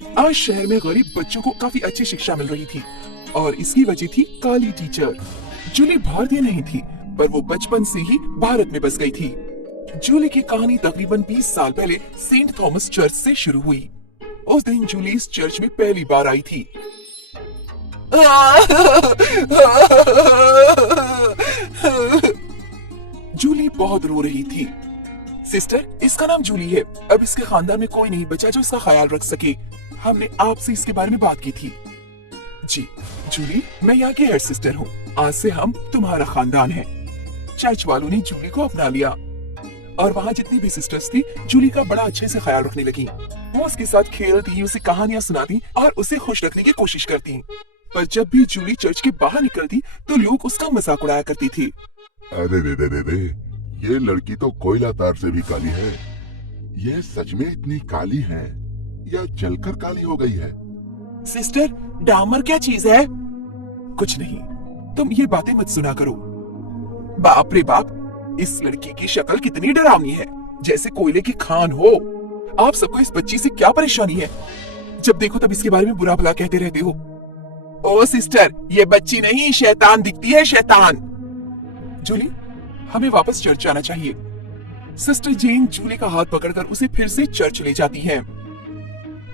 आज शहर में गरीब बच्चों को काफी अच्छी शिक्षा मिल रही थी और इसकी वजह थी काली टीचर। जूली भारतीय नहीं थी, पर वो बचपन से ही भारत में बस गई थी। जूली की कहानी तकरीबन 20 साल पहले सेंट थॉमस चर्च से शुरू हुई। उस दिन जूली इस चर्च में पहली बार आई थी। जूली बहुत रो रही थी। सिस्टर, इसका नाम जूली है। अब इसके खानदान में कोई नहीं बचा जो इसका ख्याल रख सके। हमने आपसे इसके बारे में बात की थी। जी जूली, मैं यहाँ की हेड सिस्टर हूँ। आज से हम तुम्हारा खानदान है। चर्च वालों ने जूली को अपना लिया और वहाँ जितनी भी सिस्टर्स थी जूली का बड़ा अच्छे से ख्याल रखने लगी। वो उसके साथ खेलती, उसे कहानियां सुनाती और उसे खुश रखने की कोशिश करती। पर जब भी जूली चर्च के बाहर निकलती तो लोग उसका मजाक उड़ाया करती थी। अरे रे, ये लड़की तो कोयला तार से भी काली है। ये सच में इतनी काली है या जलकर काली हो गई है? सिस्टर, डामर क्या चीज है? कुछ नहीं, तुम ये बातें मत सुना करो। बाप रे बाप, इस लड़की की शक्ल कितनी डरावनी है, जैसे कोयले की खान हो। आप सबको इस बच्ची से क्या परेशानी है? जब देखो तब इसके बारे में बुरा भला कहते रहते हो। ओ सिस्टर, ये बच्ची नहीं, शैतान दिखती है, शैतान। जूली, हमें वापस चर्च जाना चाहिए। सिस्टर जेन जूली का हाथ पकड़कर उसे फिर से चर्च ले जाती है।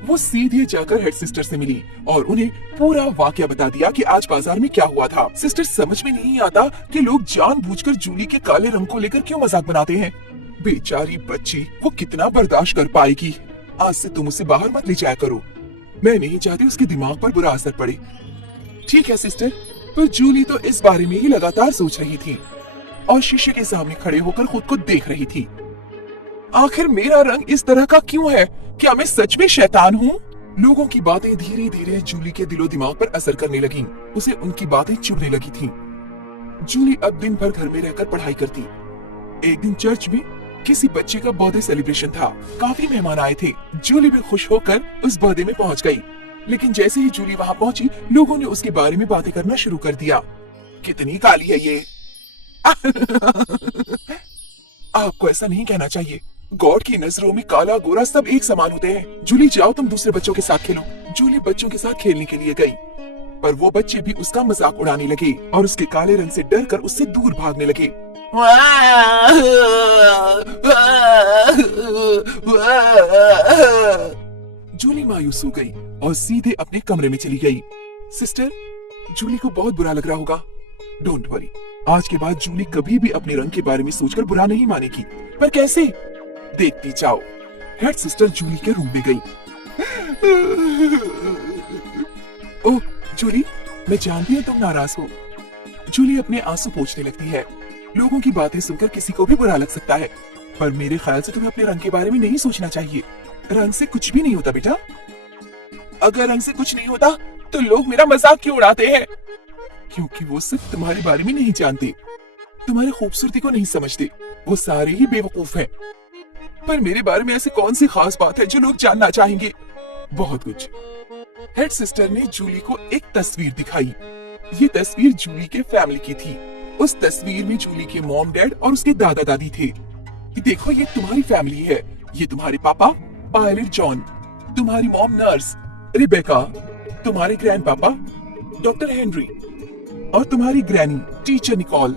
वो सीधे जाकर हेड सिस्टर से मिली और उन्हें पूरा वाकया बता दिया कि आज बाजार में क्या हुआ था। सिस्टर, समझ में नहीं आता कि लोग जानबूझकर जूली के काले रंग को लेकर क्यों मजाक बनाते हैं। बेचारी बच्ची, वो कितना बर्दाश्त कर पाएगी। आज से तुम उसे बाहर मत ले जाया करो। मैं नहीं चाहती उसके दिमाग पर बुरा असर पड़े। ठीक है सिस्टर। पर जूली तो इस बारे में ही लगातार सोच रही थी और शीशे के सामने खड़े होकर खुद को देख रही थी। आखिर मेरा रंग इस तरह का क्यों है? क्या मैं सच में शैतान हूँ? लोगों की बातें धीरे धीरे जूली के दिलो दिमाग पर असर करने लगी। उसे उनकी बातें चुभने लगी थी। जूली अब दिन भर घर में रहकर पढ़ाई करती। एक दिन चर्च में किसी बच्चे का बर्थडे सेलिब्रेशन था। काफी मेहमान आए थे। जूली भी खुश होकर उस बर्थडे में पहुंच गई। लेकिन जैसे ही जूली वहां पहुंची, लोगों ने उसके बारे में बातें करना शुरू कर दिया। कितनी काली है ये। आपको ऐसा नहीं कहना चाहिए। गॉड की नजरों में काला गोरा सब एक समान होते हैं। जूली, जाओ तुम दूसरे बच्चों के साथ खेलो। जूली बच्चों के साथ खेलने के लिए गई, पर वो बच्चे भी उसका मजाक उड़ाने लगे और उसके काले रंग से डरकर उससे दूर भागने लगे। जूली मायूस हो गई और सीधे अपने कमरे में चली गई। सिस्टर, जूली को बहुत बुरा लग रहा होगा। डोंट वरी, आज के बाद जूली कभी भी अपने रंग के बारे में सोचकर बुरा नहीं मानेगी। पर कैसे? देखती जाओ। हेड सिस्टर जूली के रूम में गई। ओह जूली, मैं जानती हूँ तुम नाराज हो। जूली अपने आंसू पोंछने लगती है। लोगों की बातें सुनकर किसी को भी बुरा लग सकता है, पर मेरे ख्याल से तुम्हें अपने रंग के बारे में नहीं सोचना चाहिए। रंग से कुछ भी नहीं होता बेटा। अगर रंग से कुछ नहीं होता तो लोग मेरा मजाक क्यों उड़ाते हैं? क्योंकि वो सिर्फ तुम्हारे बारे में नहीं जानते, तुम्हारी खूबसूरती को नहीं समझते। वो सारे ही बेवकूफ हैं। पर मेरे बारे में ऐसी कौन सी खास बात है जो लोग जानना चाहेंगे? बहुत कुछ। हेड सिस्टर ने जूली को एक तस्वीर दिखाई। ये तस्वीर जूली के फैमिली की थी। उस तस्वीर में जूली के मॉम डैड और उसके दादा दादी थे। देखो, ये तुम्हारी फैमिली है। ये तुम्हारे पापा पायलट जॉन, तुम्हारी मॉम नर्स रिबेका, तुम्हारे ग्रैंड पापा डॉक्टर हेनरी और तुम्हारी ग्रैनी टीचर निकोल।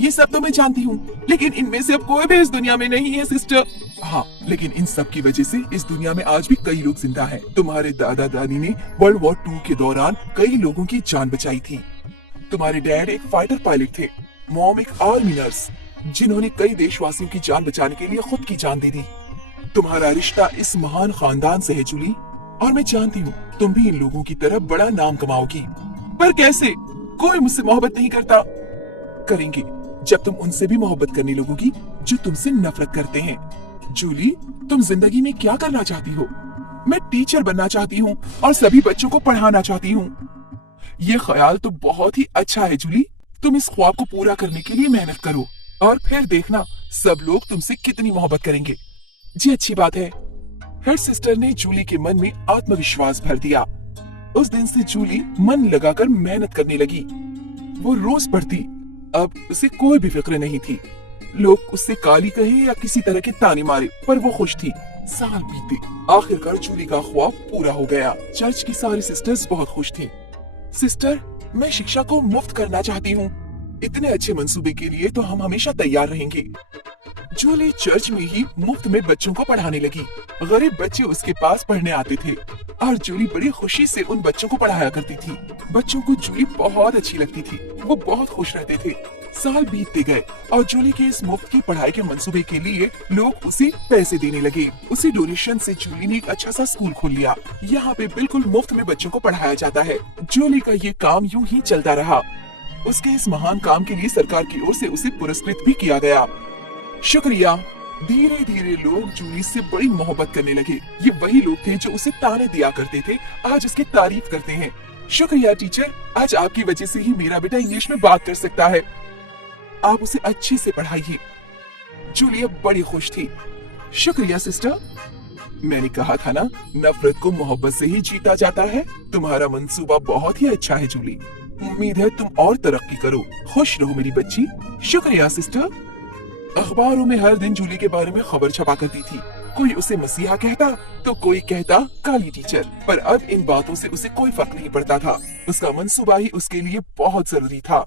ये सब तो मैं जानती हूँ, लेकिन इनमें से अब कोई भी इस दुनिया में नहीं है सिस्टर। हाँ, लेकिन इन सब की वजह से इस दुनिया में आज भी कई लोग जिंदा हैं। तुम्हारे दादा दादी ने वर्ल्ड वॉर 2 के दौरान कई लोगों की जान बचाई थी। तुम्हारे डैड एक फाइटर पायलट थे, मॉम एक आर्मी नर्स, जिन्होंने कई देशवासियों की जान बचाने के लिए खुद की जान दे दी। तुम्हारा रिश्ता इस महान खानदान से है जूली, और मैं जानती हूँ तुम भी इन लोगों की तरह बड़ा नाम कमाओगी। पर कैसे? कोई मुझसे मोहब्बत नहीं करता। करेंगे जब तुम उनसे भी मोहब्बत करने लगोगी जो तुमसे नफरत करते हैं। जूली, तुम जिंदगी में क्या करना चाहती हो? मैं टीचर बनना चाहती हूँ और सभी बच्चों को पढ़ाना चाहती हूँ। ये ख्याल तो बहुत ही अच्छा है जूली। तुम इस ख्वाब को पूरा करने के लिए मेहनत करो और फिर देखना सब लोग तुमसे कितनी मोहब्बत करेंगे। जी अच्छी बात है। हेड सिस्टर ने जूली के मन में आत्मविश्वास भर दिया। उस दिन से जूली मन लगाकर मेहनत करने लगी। वो रोज पढ़ती। अब उसे कोई भी फिक्र नहीं थी। लोग उससे काली कहे या किसी तरह के ताने मारे, पर वो खुश थी साल बीते, आखिरकार जूली का ख्वाब पूरा हो गया। चर्च की सारी सिस्टर्स बहुत खुश थीं। सिस्टर, मैं शिक्षा को मुफ्त करना चाहती हूँ। इतने अच्छे मंसूबे के लिए तो हम हमेशा तैयार रहेंगे। जूली चर्च में ही मुफ्त में बच्चों को पढ़ाने लगी। गरीब बच्चे उसके पास पढ़ने आते थे और जूली बड़ी खुशी से उन बच्चों को पढ़ाया करती थी। बच्चों को जूली बहुत अच्छी लगती थी, वो बहुत खुश रहते थे। साल बीतते गए और जूली के इस मुफ्त की पढ़ाई के मंसूबे के लिए लोग उसे पैसे देने लगे। उसी डोनेशन से जूली ने एक अच्छा सा स्कूल खोल लिया। यहाँ पे बिल्कुल मुफ्त में बच्चों को पढ़ाया जाता है। जूली का ये काम यूं ही चलता रहा। उसके इस महान काम के लिए सरकार की ओर से उसे पुरस्कृत भी किया गया। शुक्रिया। धीरे धीरे लोग जूली से बड़ी मोहब्बत करने लगे। ये वही लोग थे जो उसे ताने दिया करते थे, आज उसकी तारीफ करते हैं। शुक्रिया टीचर, आज आपकी वजह से ही मेरा बेटा इंग्लिश में बात कर सकता है। आप उसे अच्छे से पढ़ाइए। जूली अब बड़ी खुश थी। शुक्रिया सिस्टर। मैंने कहा था ना, नफरत को मोहब्बत से ही जीता जाता है। तुम्हारा मंसूबा बहुत ही अच्छा है जूली। उम्मीद है तुम और तरक्की करो। खुश रहो मेरी बच्ची। शुक्रिया सिस्टर। अखबारों में हर दिन जूली के बारे में खबर छपा करती थी। कोई उसे मसीहा कहता तो कोई कहता काली टीचर, पर अब इन बातों से उसे कोई फर्क नहीं पड़ता था। उसका मंसूबा ही उसके लिए बहुत जरूरी था।